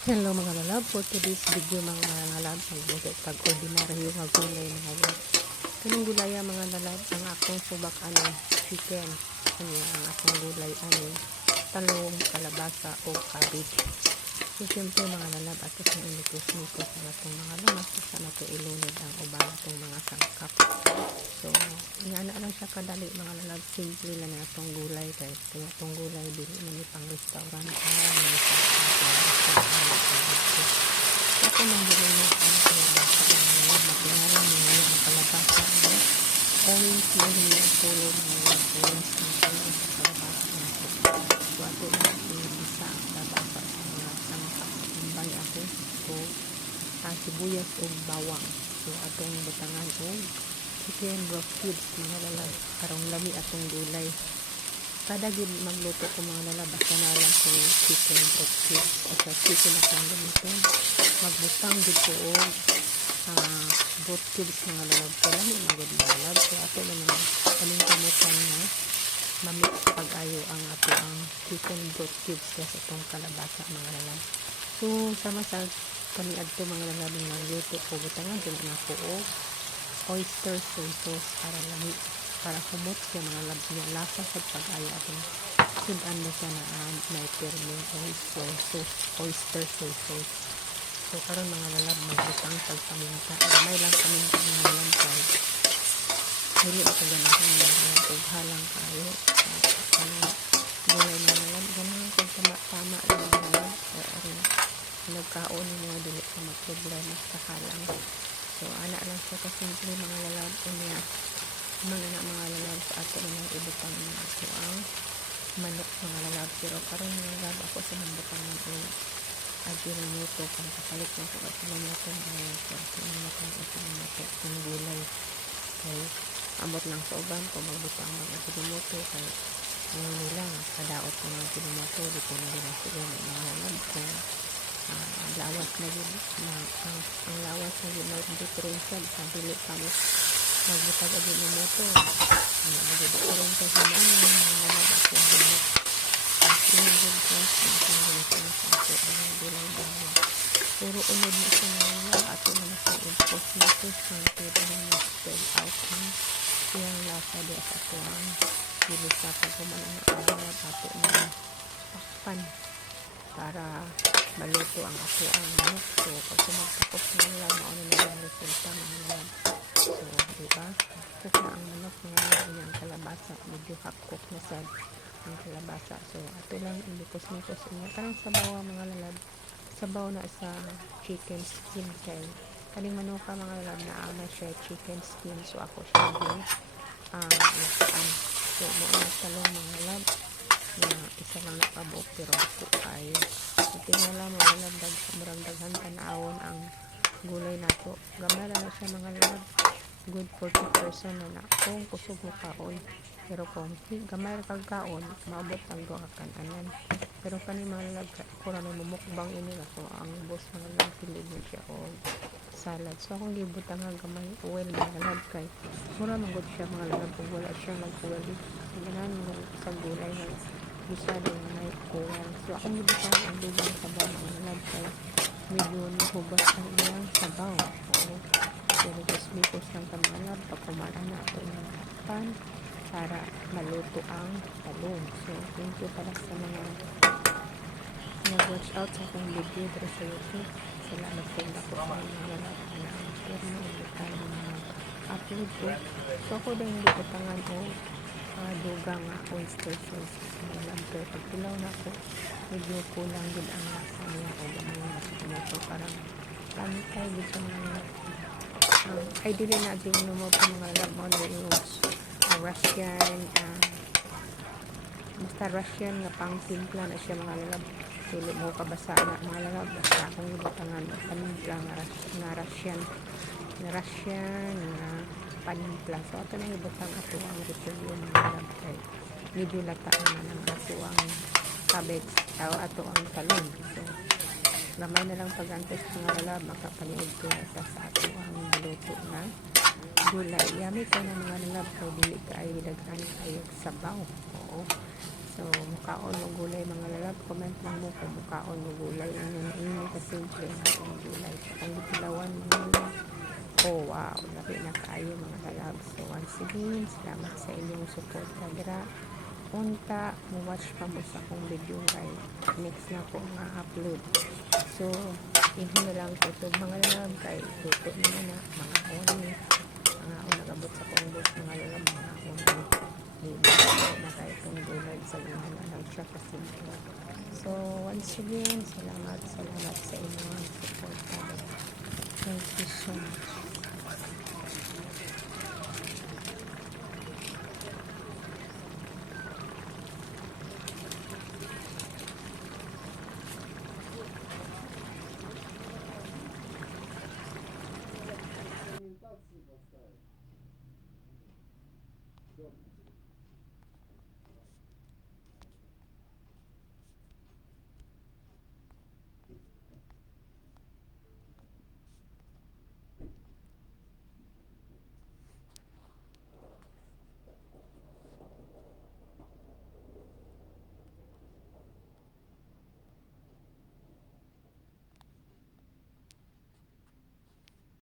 Hello mga lalab, for today's video mga lalab, magbigay ordinaryo nga gulay mga lalab. Kanang gulay mga lalab, ang akong subak chicken, ang akong gulay talong, kalabasa o cabbage. So siyempre mga lalab, ato sa inikos-nikos na itong mga lamas, sa nato ilunod ang uban itong mga sangkap. So ingana lang siya kadali mga lalab, simple lang na itong gulay, kaya itong gulay dili man pang restaurant ako nang gulay ang kalabasa ang matingalan niya ang kalabasa orange na hindi ang pulo ng orange na pulo sa kalabasa so ato na isa ang kalabasa sa mga sangkap kumbay ako so sibuyas o bawang so atong butangan o chicken broth cubes mga lalab karong lami atong gulay kada gid magluto ko mga lalab basta na lang ko chicken broth cubes o sa chicken akong gamitin magbutang gid ko og broth cubes mga lalab kaya lami magud mga lalab so ato na mga kaning kamutan nga mamix pag-ayo ang ato ang chicken broth cubes sa itong kalabasa mga lalab so sama sa kaniadto mga lalab nga luto ko butangan din na ko og oyster soy sauce para lami para humot siya mga lalab niya lasa sa pag-ayo atong sudan mo siya na may termo oyster soy sauce so karon mga lalab magbutang sa paminta may lang paminta mga lalab kay dili ako ganahan mga lalab ug halang kayo kanang gulay mga lalab ganahan kung tama lang mga lalab kay aron nagkaon mo dili ka magproblema sa halang so ana lang siya kasimple mga lalab unya mga lalab sa ato na ibutang na ato ang manok mga lalab pero karon mga lalab ako sa nambutangan o ajinomoto kung kapalit na ko at ajinomoto ng gulay kay ambot lang sa uban kung magbutang ng ajinomoto kay ngayon nila kadaot ko ng ajinomoto dito na rin sila mga lalab kung lawas na yun ang lawas na yun may differential sa dili pa mo magbutag ajinomoto differential sa mga lalab at yung puro unod na siya ngayon ato na sa impos nito sa pwede na spread out ang siyang lasa di sa ato ang bilisa pag kumalang na agalab ato na pakpan para maluto ang ato ang manok so pag sumagtakot na lang mauna na yung resulta mga lalab so diba cook na ang manok mga ang kalabasa medyo half-cook na sad ang kalabasa so ato lang ilikos-likos niya karang sabaw mga lalab sabaw na sa chicken skin kay kaning manuka mga lalab na ama siya chicken skin so ako siya din so mga talong mga lalab na isa lang nakabuok pero ako kayo so tingala mga lalab murang daghan tanawon ang gulay nato gamay lang na siya mga lalab good 40% na kung kusog mo kaon pero kung gamay kag kaon maabot ang duha ka kananan pero kani mga lalab ko ra may mumukbang ini ako ang boss mga lalab pilig mo siya o salad so akong gibutang nga gamay oil mga lalab kay mura man gud siya mga lalab kung wala siya nag-oil ganan mo sa gulay nga bisa din na oil so akong gibutang ang dugang sabaw mga lalab kay medyo hubas ang iyang sabaw pero bikos lang ka mga lalab pag kumara na ito ng pan para maluto ang talong so thank you pala sa mga nag-watch out sa akong video dito sa YouTube salamat po ako sa mga lalab na pero na-ulitan ng mga upload ko so ako din hindi ko tangan o dugang oyster sauce mga lalab pero pag pilaw na ako medyo kulang din ang lasa niya o gamay na ito parang tayo din sa mga lalab ideally na din mo po mga lalab mo na yung Russian basta Russian nga pang timpla na siya mga lalab dili mo kabasa na mga lalab basta akong ibutangan panimpla nga Russian nga panimpla so ato na ibutang ato ang repolyo mga lalab kay medyo lata naman ang ato ang cabbage ato ang talong so gamay na lang pag-antes mga lalab makapanood ko sa ato ang luto na gulay yami ka na mga lalab kay dili ka ay daghan kayo sabaw oo So, mukaon mo gulay mga lalab. Comment lang mo kung mukaon mo gulay. Ini kasimple na itong gulay. So, kung gitilawan mo, oh wow, laki na kayo mga lalab. So, once again, salamat sa inyong support. Kadra, unta, watch pa mo sa akong video kay next na ko nga upload. So, hindi na lang ko ito mga lalab kay tuto nyo na mga oni. Mga nagabot sa kong boss mga lalab, mga oni. Na tayo itong gulay sa gulay na lang siya kasi so once again salamat sa inyong support. Thank you so much.